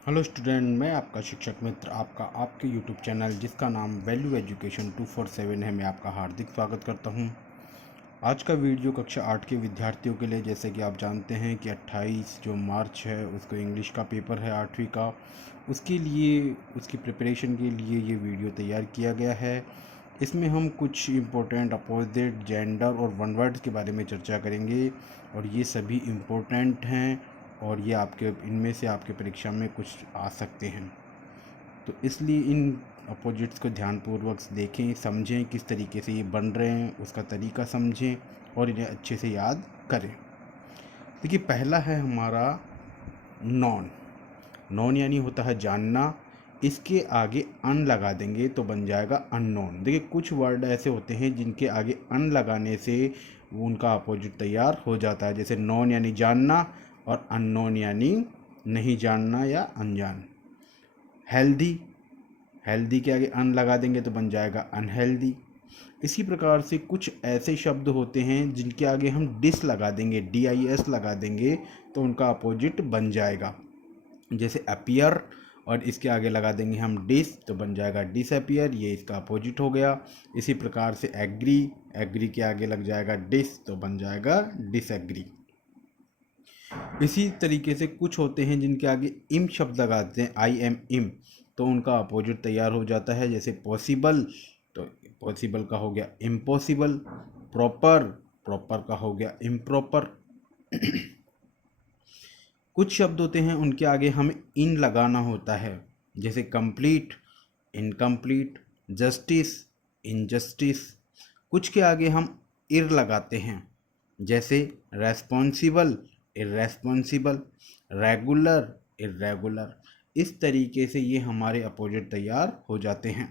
Hello student, मैं आपका शिक्षक मित्र आपका आपके यूट्यूब चैनल जिसका नाम वैल्यू एजुकेशन 247 है, मैं आपका हार्दिक स्वागत करता हूं। आज का वीडियो कक्षा 8 के विद्यार्थियों के लिए, जैसे कि आप जानते हैं कि 28 जो मार्च है उसको इंग्लिश का पेपर है 8वीं का, उसके लिए उसकी प्रिपरेशन के लिए ये वीडियो तैयार किया गया है। इसमें हम कुछ इम्पोर्टेंट अपोजिट, जेंडर और वन वर्ड्स के बारे में चर्चा करेंगे और ये सभी इम्पोर्टेंट हैं और ये आपके इनमें से आपके परीक्षा में कुछ आ सकते हैं। तो इसलिए इन अपोजिट्स को ध्यानपूर्वक देखें, समझें किस तरीके से ये बन रहे हैं, उसका तरीका समझें और इन्हें अच्छे से याद करें। देखिए, पहला है हमारा नॉन। नॉन यानी होता है जानना। इसके आगे अन लगा देंगे तो बन जाएगा अननोन। देखिए, कुछ वर्ड ऐसे होते हैं जिनके आगे अन लगाने से उनका अपोजिट तैयार हो जाता है, जैसे नॉन यानी जानना और अननोन यानी नहीं जानना या अनजान। हेल्दी, हेल्दी के आगे अन लगा देंगे तो बन जाएगा अनहेल्दी। इसी प्रकार से कुछ ऐसे शब्द होते हैं जिनके आगे हम डिस लगा देंगे, DIS लगा देंगे तो उनका अपोजिट बन जाएगा, जैसे अपीयर और इसके आगे लगा देंगे हम डिस तो बन जाएगा डिसअपियर, ये इसका अपोजिट हो गया। इसी प्रकार से एग्री, एग्री के आगे लग जाएगा डिस तो बन जाएगा डिसएग्री। इसी तरीके से कुछ होते हैं जिनके आगे इम शब्द लगाते हैं, आई एम इम, तो उनका अपोजिट तैयार हो जाता है, जैसे पॉसिबल तो पॉसिबल का हो गया इम्पॉसिबल, प्रॉपर, प्रॉपर का हो गया इम्प्रॉपर। कुछ शब्द होते हैं उनके आगे हमें इन लगाना होता है, जैसे कंप्लीट, इनकम्प्लीट, जस्टिस, इनजस्टिस। कुछ के आगे हम इर लगाते हैं, जैसे रेस्पॉन्सिबल, इर्रेस्पॉन्सिबल, रेगुलर, इर्रेगुलर। इस तरीके से ये हमारे अपोजिट तैयार हो जाते हैं।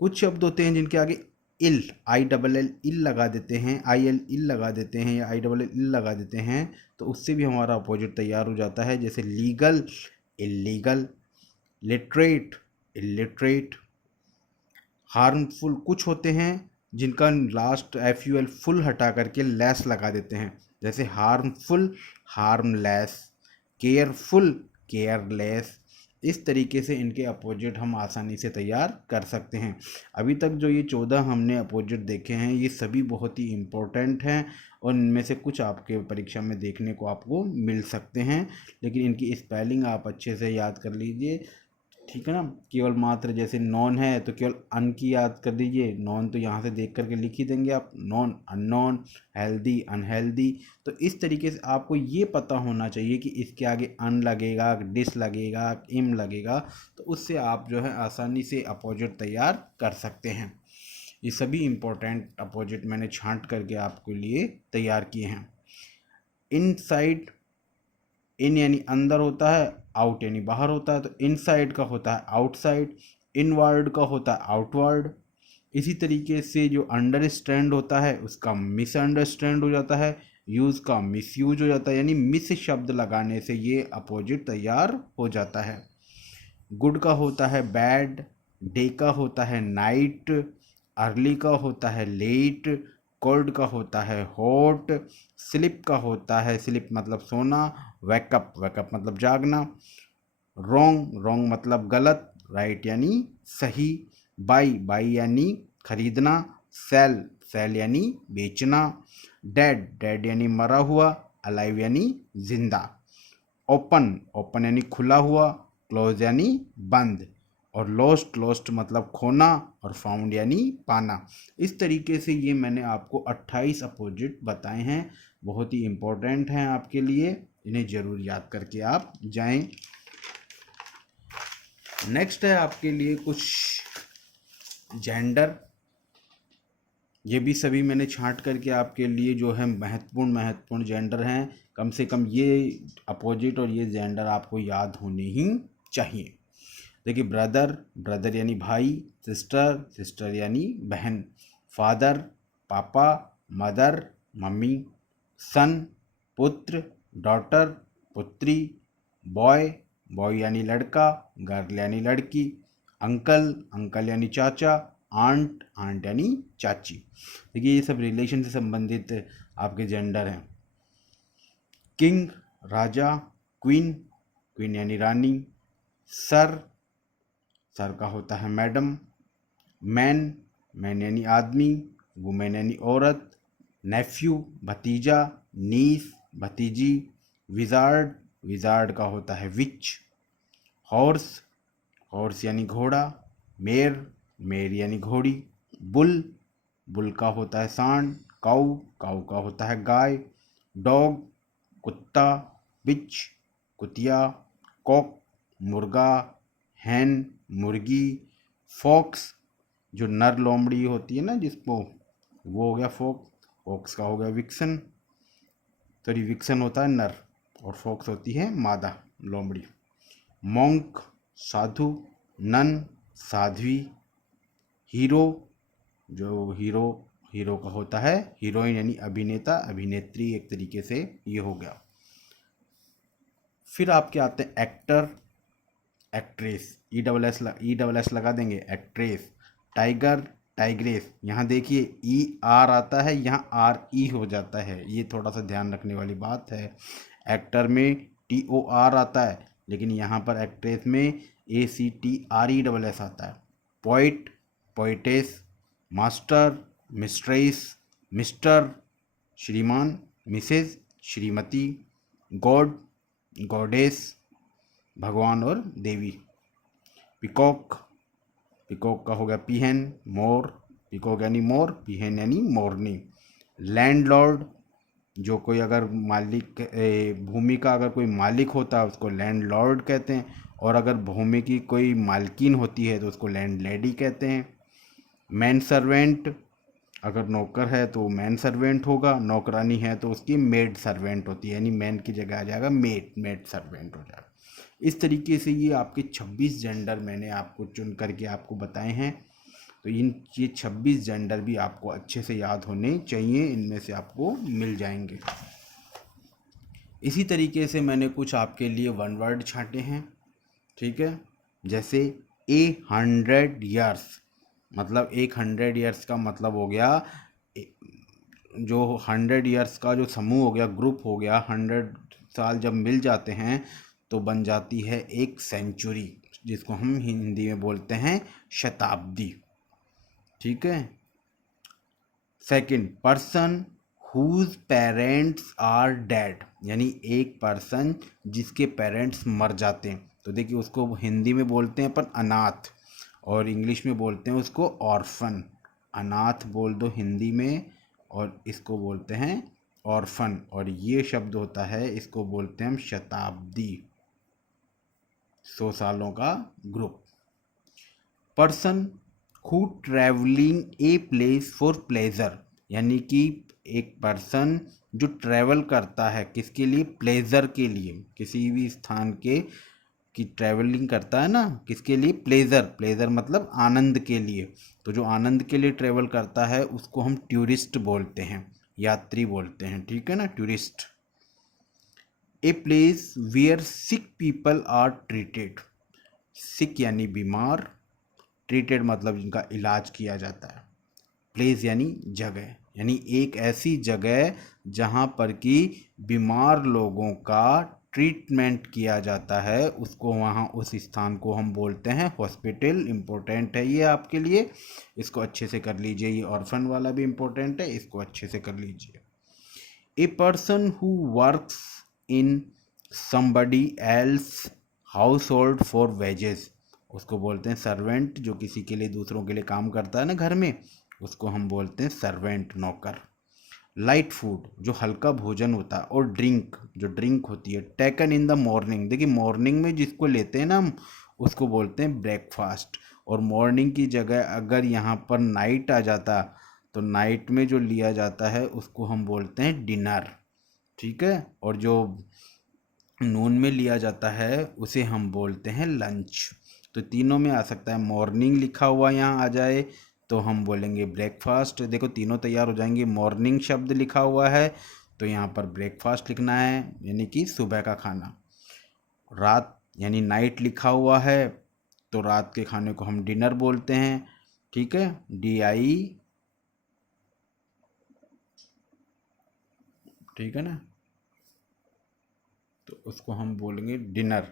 कुछ शब्द होते हैं जिनके आगे इल, ILL इल लगा देते हैं, IL इल लगा देते हैं या ILL इल लगा देते हैं, तो उससे भी हमारा अपोजिट तैयार हो जाता है, जैसे legal, illegal, literate, illiterate. Harmful, कुछ होते हैं जिनका लास्ट FUL फुल हटा करके लेस लगा देते हैं, जैसे हार्मफुल, हार्मलेस, केयरफुल, केयरलेस। इस तरीके से इनके अपोजिट हम आसानी से तैयार कर सकते हैं। अभी तक जो ये 14 हमने अपोजिट देखे हैं ये सभी बहुत ही इम्पोर्टेंट हैं और इनमें से कुछ आपके परीक्षा में देखने को आपको मिल सकते हैं, लेकिन इनकी स्पेलिंग आप अच्छे से याद कर लीजिए, ठीक है ना। केवल मात्र जैसे नॉन है तो केवल अन की याद कर दीजिए, नॉन तो यहाँ से देख करके लिख ही देंगे आप, नॉन अननॉन, हेल्दी अनहेल्दी। तो इस तरीके से आपको ये पता होना चाहिए कि इसके आगे अन लगेगा, डिस लगेगा, इम लगेगा, तो उससे आप जो है आसानी से अपोजिट तैयार कर सकते हैं। ये सभी इम्पोर्टेंट अपोजिट मैंने छांट करके आपके लिए तैयार किए हैं। इनसाइड, इन यानी अंदर होता है, आउट यानी बाहर होता है, तो इनसाइड का होता है आउटसाइड, इनवर्ड का होता है आउटवर्ड। इसी तरीके से जो अंडरस्टैंड होता है उसका मिसअंडरस्टैंड हो जाता है, यूज़ का मिसयूज हो जाता है, यानी मिस शब्द लगाने से ये अपोजिट तैयार हो जाता है। गुड का होता है बैड, डे का होता है नाइट, अर्ली का होता है लेट, कोल्ड का होता है हॉट, स्लिप का होता है, स्लिप मतलब सोना, वेकअप, वेकअप मतलब जागना, रॉन्ग, रॉन्ग मतलब गलत, राइट यानी सही, बाई, बाई यानी खरीदना, सेल, सेल यानी बेचना, डेड, डेड यानी मरा हुआ, अलाइव यानी जिंदा, ओपन, ओपन यानी खुला हुआ, क्लोज यानी बंद, और लॉस्ट, लॉस्ट मतलब खोना, और फाउंड यानी पाना। इस तरीके से ये मैंने आपको 28 अपोजिट बताए हैं, बहुत ही इम्पोर्टेंट हैं आपके लिए, इन्हें ज़रूर याद करके आप जाएं। नेक्स्ट है आपके लिए कुछ जेंडर, ये भी सभी मैंने छांट करके आपके लिए जो है महत्वपूर्ण महत्वपूर्ण जेंडर हैं, कम से कम ये अपोजिट और ये जेंडर आपको याद होने ही चाहिए। देखिए, ब्रदर, ब्रदर यानी भाई, सिस्टर, सिस्टर यानी बहन, फादर, पापा, मदर, मम्मी, सन, पुत्र, डॉटर, पुत्री, बॉय, बॉय यानी लड़का, गर्ल यानी लड़की, अंकल, अंकल यानी चाचा, आंट, आंट यानी चाची। देखिए, ये सब रिलेशन से संबंधित आपके जेंडर हैं। किंग, राजा, क्वीन, क्वीन यानी रानी, सर, सर का होता है मैडम। मैन, मैन यानी आदमी। वुमेन यानी औरत। नेफ्यू, भतीजा। नीस, भतीजी। विजार्ड, विजार्ड का होता है विच। हॉर्स, हॉर्स यानी घोड़ा। मेयर, मेयर यानी घोड़ी। बुल, बुल का होता है सांड। काऊ, काऊ का होता है गाय। डॉग, कुत्ता। बिच, कुतिया। कॉक, मुर्गा। हैन, मुर्गी। फॉक्स, जो नर लोमड़ी होती है ना जिसको, वो हो गया फॉक्स। फॉक्स का हो गया विक्सन। सॉरी, विक्सन होता है नर और फॉक्स होती है मादा लोमड़ी। मॉन्क, साधु। नन, साध्वी। हीरो, जो हीरो, हीरो का होता है हीरोइन यानी अभिनेता अभिनेत्री, एक तरीके से ये हो गया। फिर आपके आते हैं एक्टर, एक्ट्रेस। ई डबल एस लगा देंगे, एक्ट्रेस। Tiger, tigress. यहाँ देखिए ई आर आता है, यहाँ आर ई हो जाता है, ये थोड़ा सा ध्यान रखने वाली बात है। एक्टर में टी ओ आर आता है, लेकिन यहाँ पर एक्ट्रेस में A C T R E double S आता है। Poet, poetess. Master, mistress. Mister, श्रीमान। मिसेज, श्रीमती। गॉड, गॉडेस, भगवान और देवी। पिकॉक, पिकॉक का हो गया पीहन। मोर, पिकॉक यानी मोर, पीहन यानी मोरनी। लैंडलॉर्ड, जो कोई अगर मालिक भूमि का अगर कोई मालिक होता है उसको लैंडलॉर्ड कहते हैं, और अगर भूमि की कोई मालकिन होती है तो उसको लैंडलेडी कहते हैं। मैन सर्वेंट, अगर नौकर है तो मैन सर्वेंट होगा, नौकरानी है तो उसकी मेड सर्वेंट होती है, यानी मैन की जगह आ जाएगा मेड, मेड सर्वेंट हो जाएगा। इस तरीके से ये आपके 26 जेंडर मैंने आपको चुन करके आपको बताए हैं। तो ये 26 जेंडर भी आपको अच्छे से याद होने चाहिए, इनमें से आपको मिल जाएंगे। इसी तरीके से मैंने कुछ आपके लिए वन वर्ड छांटे हैं, ठीक है। जैसे 100 ईयर्स, मतलब 100 ईयर्स का मतलब हो गया जो 100 ईयर्स का जो समूह हो गया, ग्रुप हो गया, 100 साल जब मिल जाते हैं तो बन जाती है एक सेंचुरी, जिसको हम हिंदी में बोलते हैं शताब्दी, ठीक है। Second, person whose parents are dead, यानी एक पर्सन जिसके पेरेंट्स मर जाते हैं, तो देखिए उसको हिंदी में बोलते हैं अपन अनाथ, और इंग्लिश में बोलते हैं उसको ऑर्फन। अनाथ बोल दो हिंदी में, और इसको बोलते हैं ऑर्फन, और ये शब्द होता है, इसको बोलते हैं हम शताब्दी, 100 सालों का group. Person who travelling a place for pleasure, यानी कि एक पर्सन जो ट्रैवल करता है किसके लिए, प्लेजर के लिए, किसी भी स्थान के की ट्रैवलिंग करता है ना, किसके लिए, प्लेजर, प्लेजर मतलब आनंद के लिए, तो जो आनंद के लिए ट्रैवल करता है उसको हम टूरिस्ट बोलते हैं, यात्री बोलते हैं, ठीक है ना, tourist. A place where sick people are treated, sick यानी बीमार, ट्रीटेड मतलब जिनका इलाज किया जाता है। प्लेस यानी जगह, यानी एक ऐसी जगह जहाँ पर कि बीमार लोगों का ट्रीटमेंट किया जाता है, उसको वहाँ उस स्थान को हम बोलते हैं हॉस्पिटल। इम्पोर्टेंट है ये आपके लिए, इसको अच्छे से कर लीजिए, ये ऑर्फन वाला भी इम्पोर्टेंट है, इसको अच्छे से कर लीजिए। A person who works in somebody else household for wages, उसको बोलते हैं सर्वेंट, जो किसी के लिए दूसरों के लिए काम करता है ना घर में, उसको हम बोलते हैं सर्वेंट, नौकर। लाइट फूड, जो हल्का भोजन होता है, और ड्रिंक, जो ड्रिंक होती है, टेकन इन द मॉर्निंग, देखिए मॉर्निंग में जिसको लेते हैं ना हम, उसको बोलते हैं ब्रेकफास्ट, और मॉर्निंग की जगह अगर यहाँ पर नाइट आ जाता तो नाइट में जो लिया जाता है उसको हम बोलते हैं डिनर, ठीक है। और जो नून में लिया जाता है उसे हम बोलते हैं लंच। तो तीनों में आ सकता है, मॉर्निंग लिखा हुआ यहाँ आ जाए तो हम बोलेंगे ब्रेकफास्ट, देखो तीनों तैयार हो जाएंगे। मॉर्निंग शब्द लिखा हुआ है तो यहाँ पर ब्रेकफास्ट लिखना है, यानी कि सुबह का खाना। रात यानी नाइट लिखा हुआ है तो रात के खाने को हम डिनर बोलते हैं, ठीक है, DI, ठीक है ना, तो उसको हम बोलेंगे डिनर,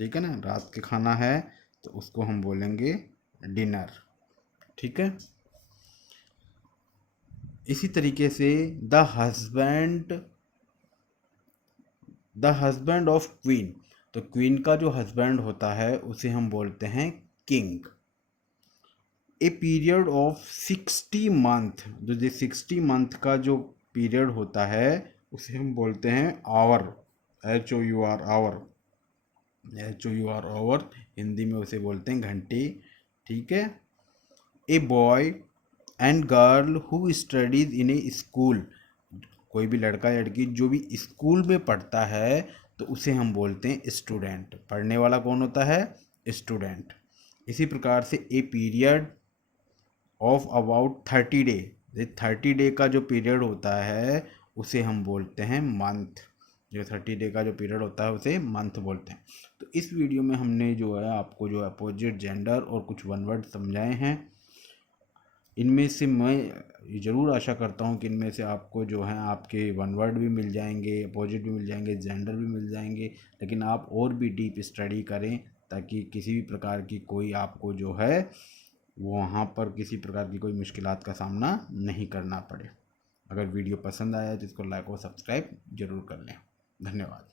ठीक है ना, रात के खाना है तो उसको हम बोलेंगे डिनर। ठीक है, इसी तरीके से द हस्बैंड ऑफ क्वीन, तो क्वीन का जो हस्बैंड होता है उसे हम बोलते हैं king. A period of 60 month, जो 60 मंथ का जो पीरियड होता है उसे हम बोलते हैं hour, HOUR, hour, HOUR, Hindi में उसे बोलते हैं घंटे। ठीक है, a boy and girl who studies in a school, कोई भी लड़का लड़की जो भी स्कूल में पढ़ता है तो उसे हम बोलते हैं स्टूडेंट। पढ़ने वाला कौन होता है? स्टूडेंट। इसी प्रकार से a period of about 30 day, 30 day का जो पीरियड होता है उसे हम बोलते हैं मंथ। जो 30 डे का जो पीरियड होता है उसे मंथ बोलते हैं। तो इस वीडियो में हमने जो है आपको जो अपोजिट जेंडर और कुछ वन वर्ड समझाए हैं। इनमें से मैं ये ज़रूर आशा करता हूँ कि इनमें से आपको जो है आपके वन वर्ड भी मिल जाएंगे, अपोजिट भी मिल जाएंगे, जेंडर भी मिल जाएंगे। लेकिन आप और भी डीप स्टडी करें ताकि किसी भी प्रकार की कोई आपको जो है वहाँ पर किसी प्रकार की कोई मुश्किलात का सामना नहीं करना पड़े। अगर वीडियो पसंद आया तो इसको लाइक और सब्सक्राइब जरूर कर लें। धन्यवाद।